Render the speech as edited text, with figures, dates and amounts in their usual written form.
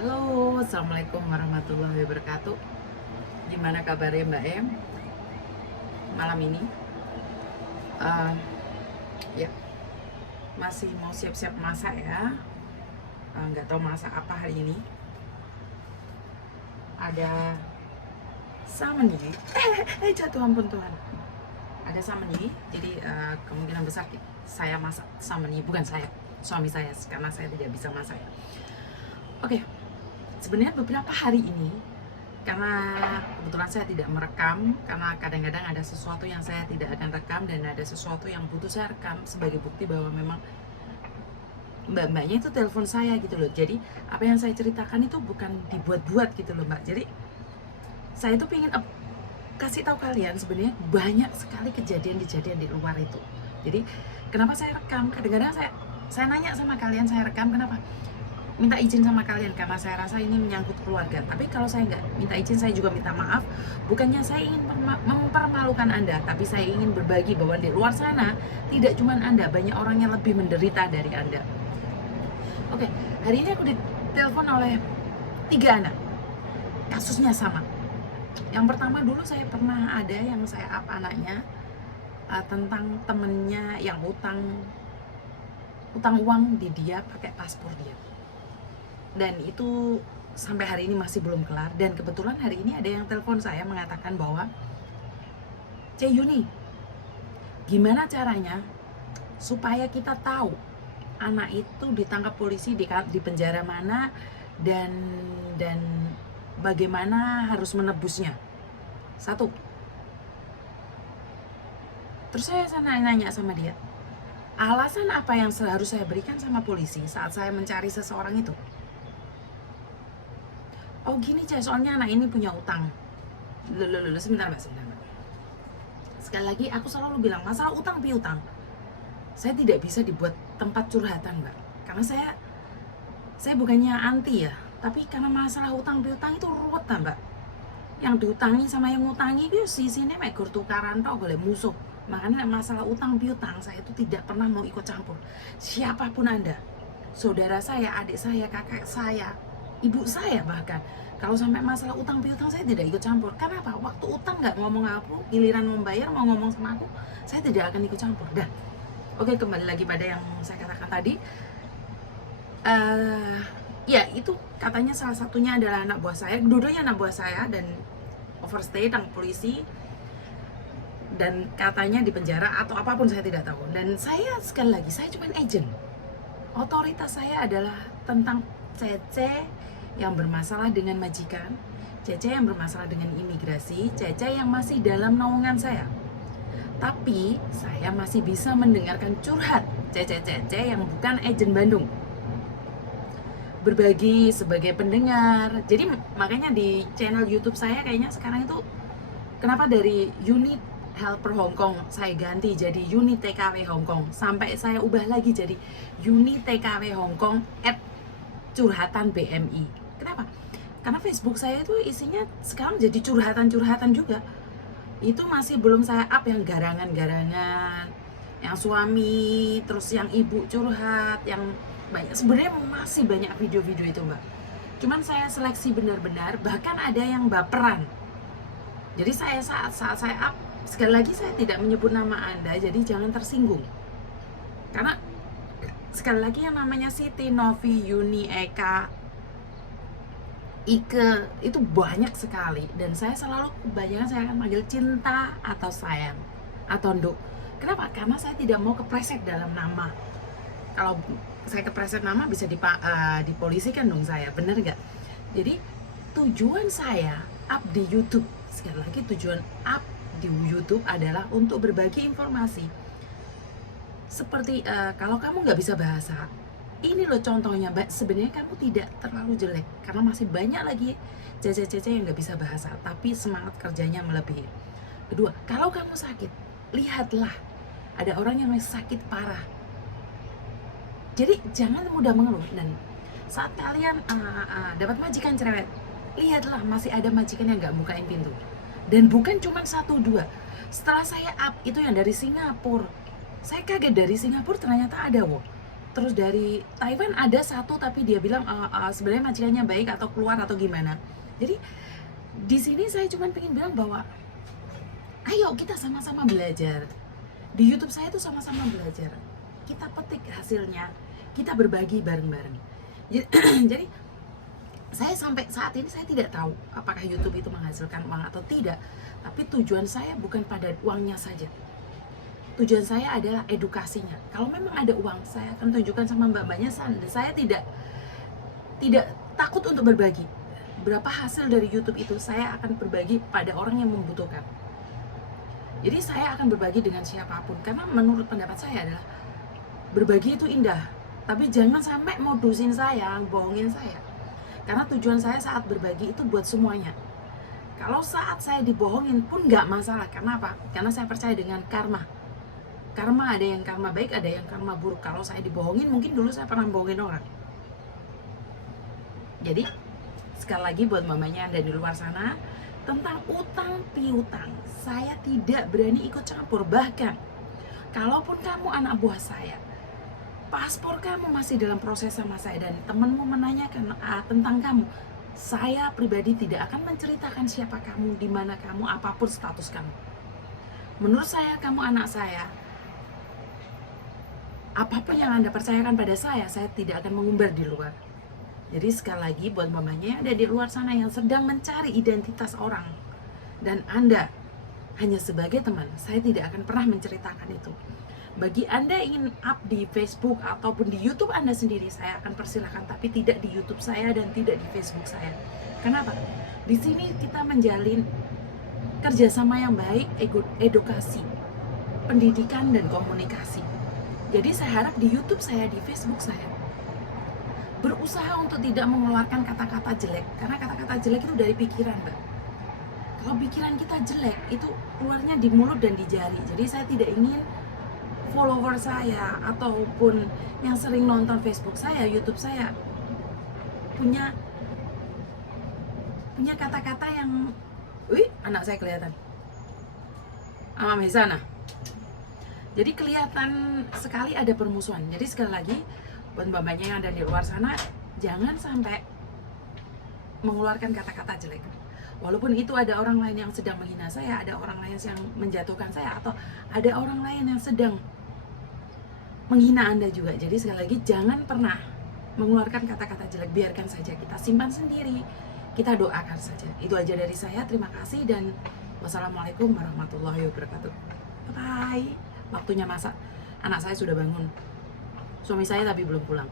Halo, Assalamualaikum warahmatullahi wabarakatuh. Gimana kabarnya Mbak Em malam ini? Eh, ya, masih mau siap-siap masak ya. Nggak tahu masak apa hari ini. Ada salmon nih. Jatuh ampun Tuhan. Ada salmon nih. Jadi kemungkinan besar saya masak salmon ini, bukan saya, suami saya, karena saya tidak bisa masak. Oke, sebenarnya beberapa hari ini karena kebetulan saya tidak merekam, karena kadang-kadang ada sesuatu yang saya tidak akan rekam dan ada sesuatu yang butuh saya rekam sebagai bukti bahwa memang mbak-mbaknya itu telepon saya gitu loh. Jadi apa yang saya ceritakan itu bukan dibuat-buat gitu loh Mbak. Jadi saya itu pengen kasih tahu kalian sebenarnya banyak sekali kejadian-kejadian di luar itu. Jadi kenapa saya rekam? Kadang-kadang saya nanya sama kalian, saya rekam kenapa? Minta izin sama kalian karena saya rasa ini menyangkut keluarga. Tapi kalau saya nggak minta izin, saya juga minta maaf. Bukannya saya ingin mempermalukan Anda, tapi saya ingin berbagi bahwa di luar sana tidak cuma Anda, banyak orang yang lebih menderita dari Anda. Oke, hari ini aku ditelepon oleh 3 anak. Kasusnya sama. Yang pertama dulu saya pernah ada yang saya up anaknya tentang temennya yang utang uang di dia pakai paspor dia. Dan itu sampai hari ini masih belum kelar. Dan kebetulan hari ini ada yang telepon saya mengatakan bahwa Cek Yuni, gimana caranya supaya kita tahu anak itu ditangkap polisi di penjara mana dan bagaimana harus menebusnya. Satu. Terus saya nanya sama dia, alasan apa yang harus saya berikan sama polisi saat saya mencari seseorang itu? Oh gini Cah, soalnya anak ini punya utang. Sebentar mbak. Sekali lagi aku selalu bilang masalah utang piutang, saya tidak bisa dibuat tempat curhatan mbak. Karena saya bukannya anti ya, tapi karena masalah utang piutang itu ruwet lah mbak. Yang diutangi sama yang ngutangi itu sini megur tukaran tau boleh musuh. Makanya masalah utang piutang saya itu tidak pernah mau ikut campur. Siapapun Anda, saudara saya, adik saya, kakak saya, ibu saya bahkan, kalau sampai masalah utang piutang saya tidak ikut campur. Karena apa? Waktu utang nggak ngomong aku, giliran membayar mau ngomong sama aku, saya tidak akan ikut campur. Dah. Oke, kembali lagi pada yang saya katakan tadi. Ya itu katanya salah satunya adalah anak buah saya, dua-duanya anak buah saya, dan overstay tentang polisi, dan katanya di penjara atau apapun saya tidak tahu. Dan saya sekali lagi, saya cuma agent. Otoritas saya adalah tentang Cece yang bermasalah dengan majikan, Cece yang bermasalah dengan imigrasi, Cece yang masih dalam naungan saya. Tapi saya masih bisa mendengarkan curhat Cece yang bukan agent Bandung, berbagi sebagai pendengar. Jadi makanya di channel YouTube saya kayaknya sekarang itu kenapa dari unit helper Hong Kong saya ganti jadi unit TKW Hong Kong, sampai saya ubah lagi jadi unit TKW Hong Kong curhatan BMI. Kenapa? Karena Facebook saya itu isinya sekarang jadi curhatan-curhatan juga. Itu masih belum saya up yang garangan-garangan, yang suami, terus yang ibu curhat, yang banyak. Sebenarnya masih banyak video-video itu mbak. Cuman saya seleksi benar-benar, bahkan ada yang baperan. Jadi saat saya up, sekali lagi saya tidak menyebut nama Anda, jadi jangan tersinggung. Karena sekali lagi yang namanya Siti, Novi, Yuni, Eka, Ike itu banyak sekali, dan saya selalu kebanyakan saya akan panggil cinta atau sayang atau nduk. Kenapa? Karena saya tidak mau kepreset dalam nama. Kalau saya kepreset nama bisa dipolisikan dong saya, bener nggak? Jadi tujuan saya up di YouTube, sekali lagi tujuan up di YouTube adalah untuk berbagi informasi. Seperti kalau kamu nggak bisa bahasa, ini loh contohnya, sebenarnya kamu tidak terlalu jelek, karena masih banyak lagi cece-cece yang nggak bisa bahasa, tapi semangat kerjanya melebihi. Kedua, kalau kamu sakit, lihatlah, ada orang yang sakit parah. Jadi jangan mudah mengeluh. Dan saat kalian dapat majikan cerewet, lihatlah masih ada majikan yang nggak bukain pintu. Dan bukan cuma 1-2. Setelah saya up itu yang dari Singapura, saya kaget, dari Singapura ternyata ada Terus dari Taiwan ada satu, tapi dia bilang sebenarnya majikannya baik atau keluar atau gimana. Jadi di sini saya cuma pengen bilang bahwa ayo kita sama-sama belajar. Di YouTube saya tuh sama-sama belajar. Kita petik hasilnya, kita berbagi bareng-bareng. Jadi saya sampai saat ini saya tidak tahu apakah YouTube itu menghasilkan uang atau tidak. Tapi tujuan saya bukan pada uangnya saja. Tujuan saya adalah edukasinya. Kalau memang ada uang, saya akan tunjukkan sama mbak-mbaknya. Saya tidak takut untuk berbagi. Berapa hasil dari YouTube itu saya akan berbagi pada orang yang membutuhkan. Jadi saya akan berbagi dengan siapapun, karena menurut pendapat saya adalah berbagi itu indah, tapi jangan sampai modusin saya, bohongin saya. Karena tujuan saya saat berbagi itu buat semuanya. Kalau saat saya dibohongin pun nggak masalah. Karena apa? Karena saya percaya dengan karma. Karma ada yang karma baik, ada yang karma buruk. Kalau saya dibohongin, mungkin dulu saya pernah bohongin orang. Jadi sekali lagi buat mamanya yang ada di luar sana, tentang utang piutang, saya tidak berani ikut campur. Bahkan kalaupun kamu anak buah saya, paspor kamu masih dalam proses sama saya, dan temanmu menanyakan tentang kamu, saya pribadi tidak akan menceritakan siapa kamu, di mana kamu, apapun status kamu. Menurut saya kamu anak saya. Apapun yang Anda percayakan pada saya tidak akan mengumbar di luar. Jadi sekali lagi buat mamanya yang ada di luar sana yang sedang mencari identitas orang, dan Anda hanya sebagai teman, saya tidak akan pernah menceritakan itu. Bagi Anda ingin up di Facebook ataupun di YouTube Anda sendiri, saya akan persilahkan, tapi tidak di YouTube saya dan tidak di Facebook saya. Kenapa? Di sini kita menjalin kerjasama yang baik, edukasi, pendidikan, dan komunikasi. Jadi saya harap di YouTube saya, di Facebook saya, berusaha untuk tidak mengeluarkan kata-kata jelek, karena kata-kata jelek itu dari pikiran, Mbak. Kalau pikiran kita jelek, itu keluarnya di mulut dan di jari. Jadi saya tidak ingin follower saya ataupun yang sering nonton Facebook saya, YouTube saya punya kata-kata yang, wih, anak saya kelihatan, Mama sana. Jadi kelihatan sekali ada permusuhan. Jadi sekali lagi buat mbak-mbaknya yang ada di luar sana, jangan sampai mengeluarkan kata-kata jelek. Walaupun itu ada orang lain yang sedang menghina saya, ada orang lain yang menjatuhkan saya, atau ada orang lain yang sedang menghina Anda juga. Jadi sekali lagi jangan pernah mengeluarkan kata-kata jelek, biarkan saja, kita simpan sendiri, kita doakan saja. Itu aja dari saya, terima kasih, dan wassalamualaikum warahmatullahi wabarakatuh. Bye. Waktunya masak. Anak saya sudah bangun. Suami saya tapi belum pulang.